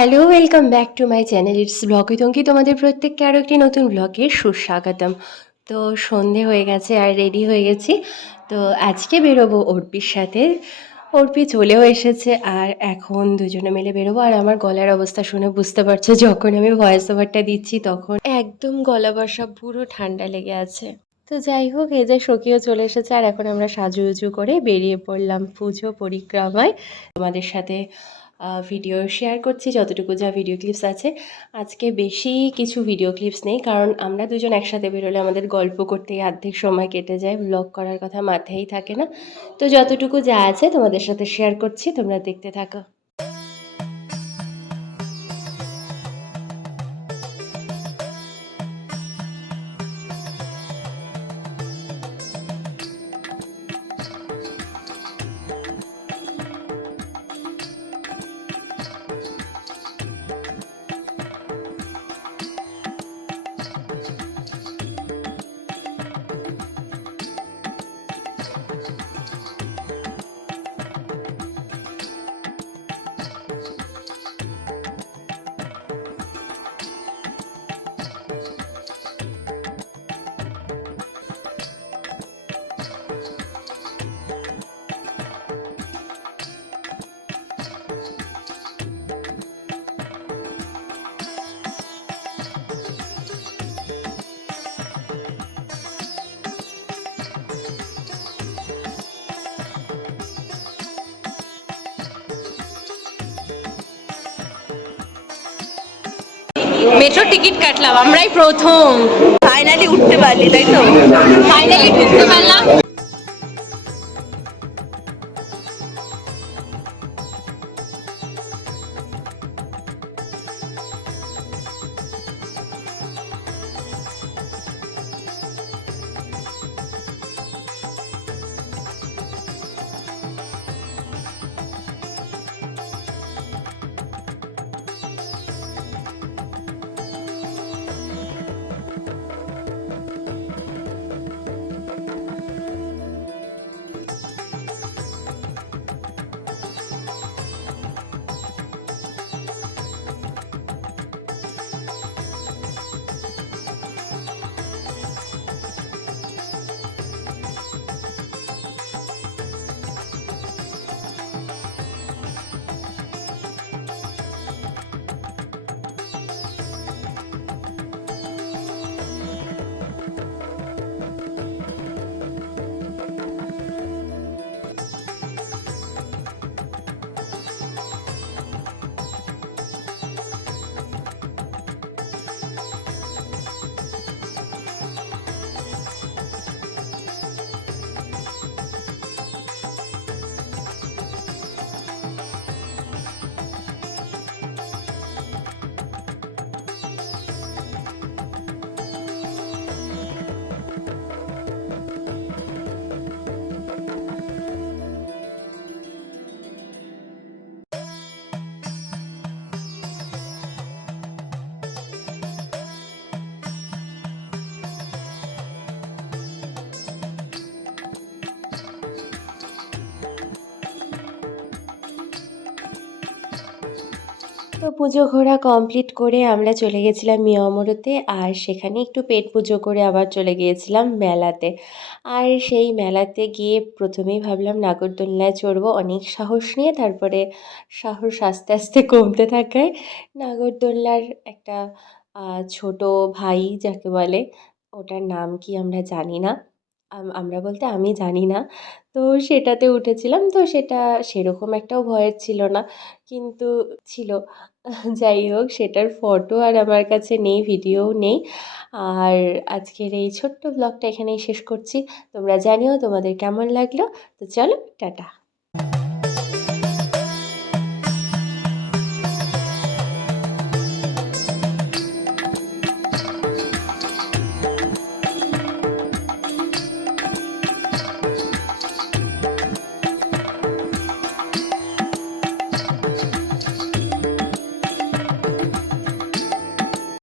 Hello, welcome back to my channel it's blog with Anki. তোমাদের প্রত্যেককে আরও একটি নতুন ব্লগে সুস্বাগতম। তো সন্ধে হয়ে গেছে আর রেডি হয়ে গেছি। তো আজকে বেরোবো অর্পির সাথে। অর্পি চলেও এসেছে আর এখন দুজনে মিলে বেরোবো। আর আমার গলার অবস্থা শুনে বুঝতে পারছো, যখন আমি ভয়েস ওভারটা দিচ্ছি তখন একদম গলা বসা, পুরো ঠান্ডা লেগে আছে। তো যাই হোক, এই যে সখীও চলে এসেছে আর এখন আমরা সাজুগুজু করে বেরিয়ে পড়লাম পুজো পরিক্রমায়। তোমাদের সাথে ভিডিও শেয়ার করছি যতটুকু যা ভিডিও ক্লিপস আছে। আজকে বেশি কিছু ভিডিও ক্লিপস নেই, কারণ আমরা দুজন একসাথে বেরোলে আমাদের গল্প করতেই অর্ধেক সময় কেটে যায়, ব্লগ করার কথা মাথায় থাকে না। তো যতটুকু যা আছে তোমাদের সাথে শেয়ার করছি, তোমরা দেখতে থাকো। মেট্রো টিকিট কাটলাম, আমরাই প্রথম ফাইনালি উঠতে পারলি, তাই তো? ফাইনালি উঠতে পারলাম। তো পুজো ঘোরা কমপ্লিট করে আমরা চলে গেছিলাম মিয়ামরতে, আর সেখানে একটু পেট পুজো করে আবার চলে গিয়েছিলাম মেলাতে। আর সেই মেলাতে গিয়ে প্রথমেই ভাবলাম নাগরদোলনায় চড়বো, অনেক সাহস নিয়ে। তারপরে সাহস আস্তে আস্তে কমতে থাকায় নাগরদোলনার একটা ছোট ভাই যাকে বলে, ওটার নাম কি আমরা জানি না, আমরা বলতে আমি জানি না। তো সেটাতে উঠেছিলাম, তো সেটা সেরকম একটাও ভয়ের ছিল না, কিন্তু ছিল। যাই হোক, সেটার ফটো আর আমার কাছে নেই, ভিডিওও নেই। আর আজকের এই ছোট্ট ব্লগটা এখানেই শেষ করছি। তোমরা জানিও তোমাদের কেমন লাগলো। তো চলো, টাটা।